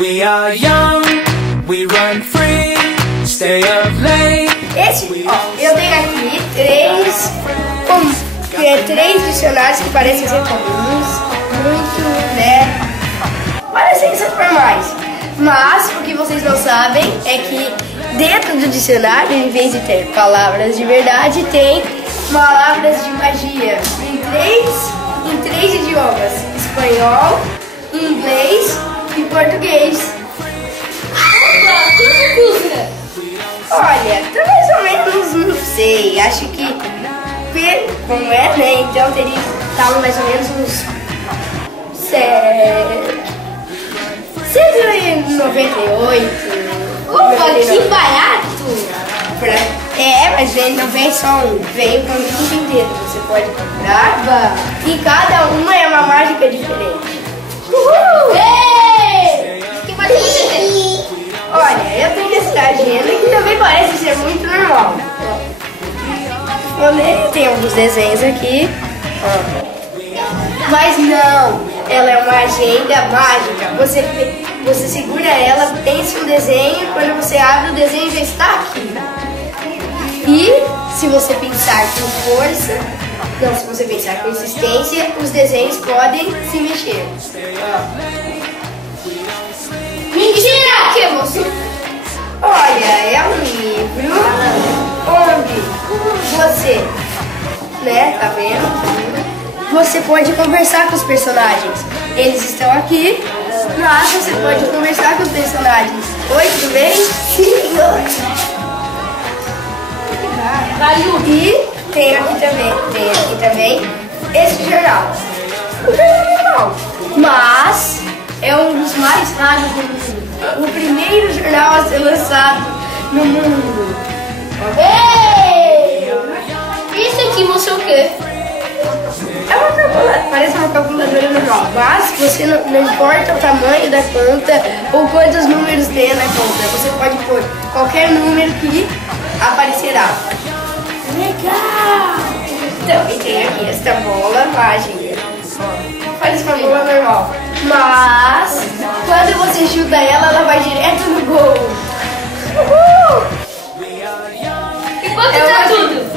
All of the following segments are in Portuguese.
We are young, we run free, stay up late. Eu tenho aqui três dicionários que parecem ser comuns, muito, né? Parecem ser normais. Mas o que vocês não sabem é que dentro do dicionário, em vez de ter palavras de verdade, tem palavras de magia em três idiomas: espanhol, inglês e português. Olha, tá mais ou menos, não sei, acho que como é, né? Então teria tava mais ou menos uns 198. Opa, que barato! Mas ele não vem só um, vem com o mundo inteiro. Você pode comprar e cada uma é uma mágica diferente. Uhul! Ei! Que mágica você tem? Olha, eu tenho essa agenda que também parece ser muito normal. Eu tenho alguns desenhos aqui. Mas não, ela é uma agenda mágica. Você segura ela, pensa um desenho, quando você abre o desenho já está aqui. E se você pensar com força, se você pensar com insistência, os desenhos podem se mexer. Mentira! Que você? Olha, é um livro onde você, né, tá vendo? Você pode conversar com os personagens. Eles estão aqui, mas você pode conversar com os personagens. Oi, tudo bem? Sim. E tem aqui também esse jornal. Um jornal, mas é um dos mais raros do mundo. O primeiro jornal a ser lançado no mundo. Ei! Isso aqui mostrou o quê? É uma calculadora, parece uma calculadora normal, mas você não importa o tamanho da conta ou quantos números tem na conta. Você pode pôr qualquer número que aparecerá. Legal! Então, e tem aqui esta bola mágica. Parece uma bola normal. Mas, quando você chuta ela vai direto no gol. Uhul! E quanto tá tudo?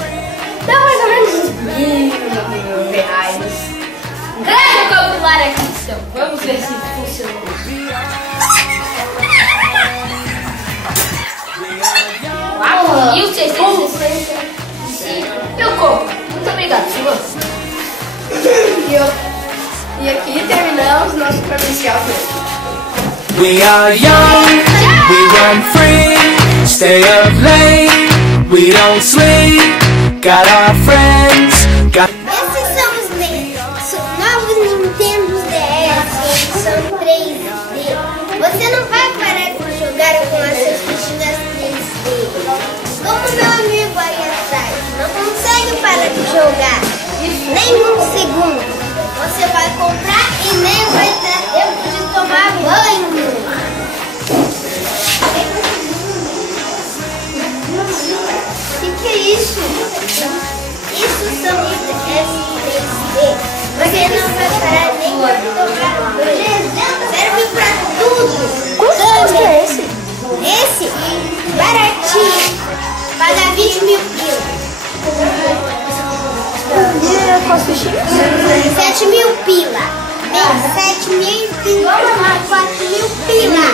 Dá mais ou menos uns R$1.000. Deixa eu calcular aqui, então. Vamos ver se funciona. Uau! E o 665? Eu compro. Muito obrigado, senhor. E aqui terminamos nosso comercial. We are young, we run free, stay up late, we don't sleep, got our friends, Esses são os novos Nintendo DS, são 3D. Você não vai parar de jogar com as suas fichinhas 3D. Como meu amigo aí atrás, não consegue parar de jogar nem um segundo. Você vai comprar e nem vai ter tempo de tomar banho. O que é isso? Isso são S3D. Você não vai parar nem de tomar banho. Serve pra tudo. Quanto é esse? Esse, baratinho. Paga 20 mil quilos. E com as fichinhas? 7 mil pila. 7 mil pila. 4 mil pila.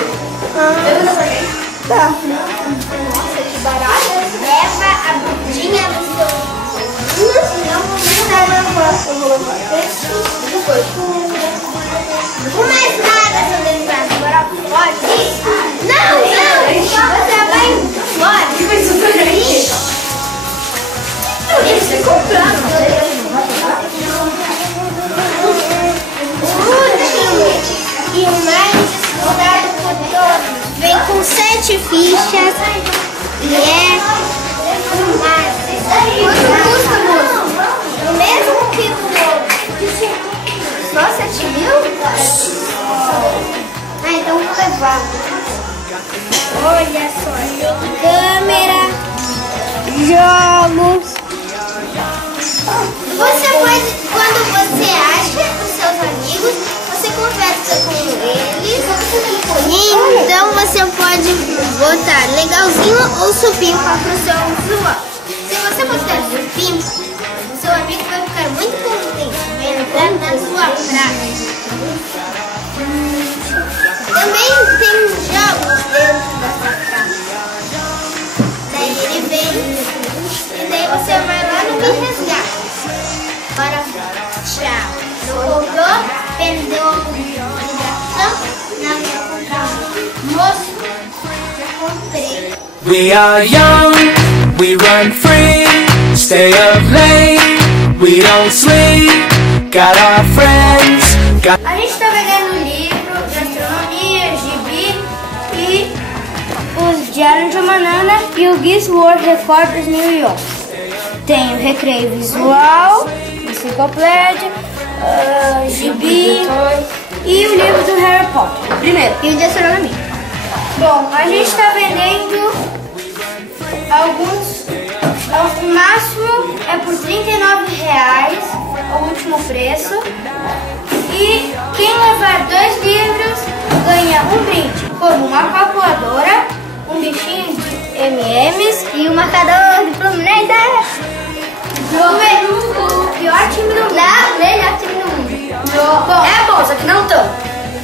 Tá. Nossa, que barato. Leva a bundinha do seu... Não vou o mais nada, seu delicado. Agora pode. Não. Você vai embora. O que vai fazer aí? Eles estão comprando. E o mais usado por todos. Vem com 7 fichas e é quanto custa, moço? O mesmo que o outro. Só 7 mil? Ah, então vou levar. Olha só. Câmera. Jogos. Você pode, quando você acha os seus amigos, você conversa com eles, você pode botar legalzinho ou supimpa para o seu usuário. Se você botar supimpa, o seu amigo vai ficar muito contente vendo entrar na sua praia. Também tem jogos dentro da sua praia. Daí ele vem e daí você vai lá no Me Resgate. Agora, tchau. Não comprou? Perdeu a ligação? Não, eu comprei. Moço, eu comprei. We are young, we run free, stay up late, we don't sleep, got our friends, got... A gente tá vendendo livro de astronomia, gibi e os Diários de uma Banana e o Guinness World Record 2011. Tem o Recreio Visual, Enciclopédia, gibi e o livro do Harry Potter, primeiro, e o de astronomia. Bom, a gente está vendendo alguns, o máximo é por R$39, o último preço. E quem levar 2 livros ganha um brinde, como uma calculadora, um bichinho de M&M's e um marcador de Fluminense. O pior time do mundo. Não, o melhor time do mundo. Bom, é bom, só que não tanto.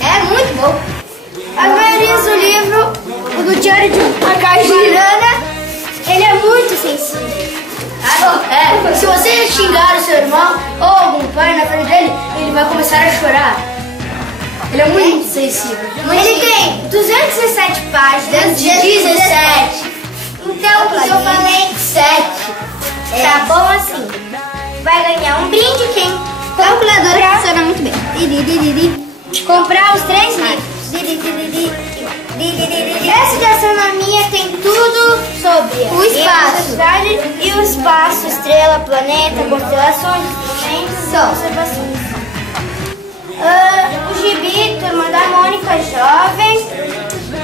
É muito bom. As maiorias do livro, o do Diário de uma Banana, ele é muito sensível. Se você xingar o seu irmão ou algum pai na frente dele, ele vai começar a chorar. Ele é muito sensível. Ele tem 217 páginas de 17. Então, eu falei 7. Tá bom assim. Vai ganhar um brinde quem calculadora funciona muito bem. Comprar os 3 livros. Esse de astronomia tem tudo sobre o espaço e o espaço, estrela, planeta, constelações, instrumentos, observações. O gibi, Turma da Mônica Jovem,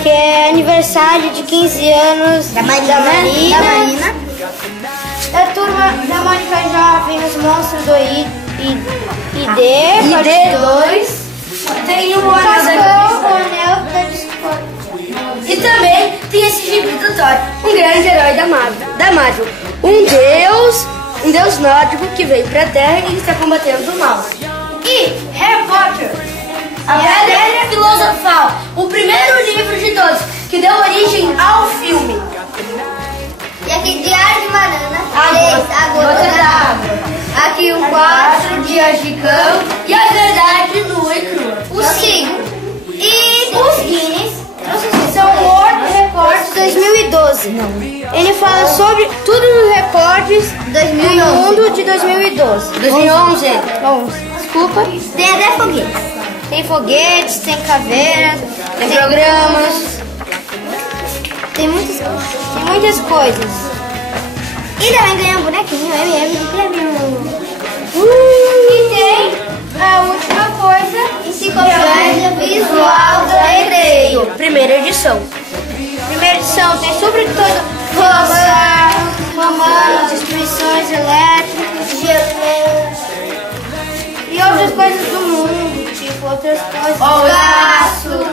que é aniversário de 15 anos da Marina. A Turma da Mônica Jovem, os monstros do ID, parte 2. Tem o Anel da Discord. E também tem esse gibi do Thor, um grande herói da Marvel. Um deus nórdico que veio pra Terra e está combatendo o mal. E Harry Potter, a Pedra Filosofal, o primeiro livro de todos, que deu origem ao filme. E aqui, Diário de Banana, A Gota d'Água. Aqui o 4 Dias de Campo e a Verdade Nua e Crua. o 5 E os Guinness são World Records 2012. Ele fala sobre tudo nos recordes do mundo de 2012. 2011. Desculpa. tem até foguetes. Tem foguetes, tem caveiras, tem programas. Tem muitas coisas. E também ganha um bonequinho M&M de prêmio. E tem a última coisa, Enciclopédia Visual do Recreio. Primeira edição. Tem sobre tudo. Romanos, destruições elétricas, geleiras e outras coisas do mundo, tipo outras coisas. Espaço,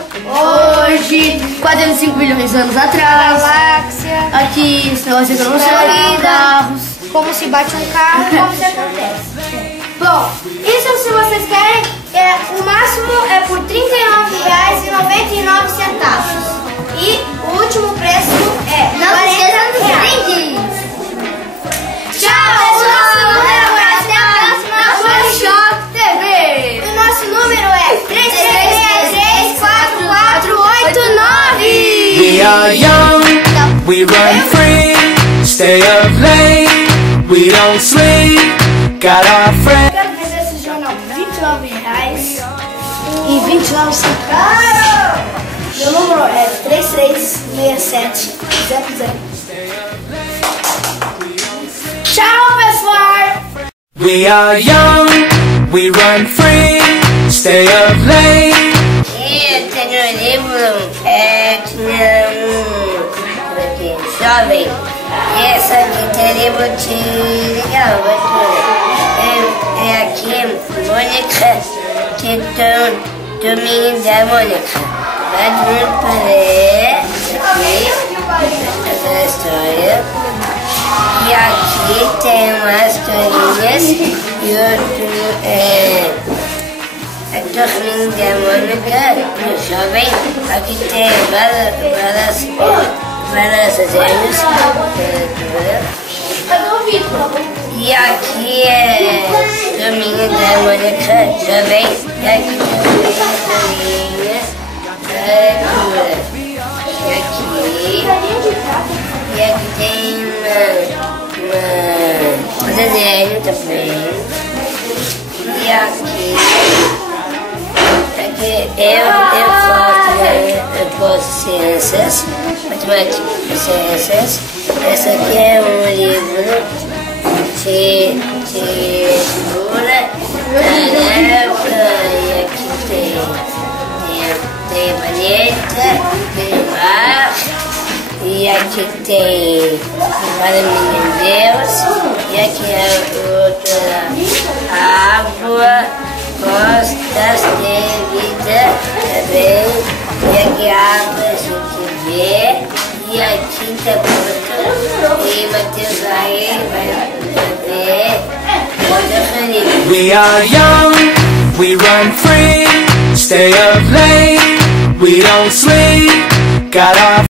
hoje, 45 bilhões de anos atrás. Galáxia. Aqui, esse negócio que eu não sei. Carros. Como se bate um carro, como se acontece. Bom, isso se vocês querem, o máximo é por R$39,99. E o último preço é Não esqueça dos brindes. Tchau, pessoal! Até a próxima Polishop TV! O nosso número é 33634489. We are young, we run free, stay up late, we don't sleep, got our friends. Quero vender esse jornal por R$29 e 29 centavos. Meu número é 336700. Tchau, pessoal! We are young, we run free, stay up late. Eu tenho um livro, tinha jovem. E essa aqui tem livro de legal, é aqui, Mônica, que Turminha da Mônica. Vai para história. E aqui tem umas historinhas e outro é a turminha da Mônica, do jovem. Aqui tem vários desenhos. E aqui é a turminha da Mônica, jovem. E aqui tem e aqui tem um desenho também. E aqui eu gosto de ciências, matemática e ciências. Esse aqui é um livro de figura, e aqui tem planeta, tem mar, e aqui tem Maravilha de Deus, e aqui é outra água, costas de vida também, e aqui a água a gente vê, e aqui tem outro, e Matheus vai ver, We are young, we run free, stay up late, we don't sleep, got our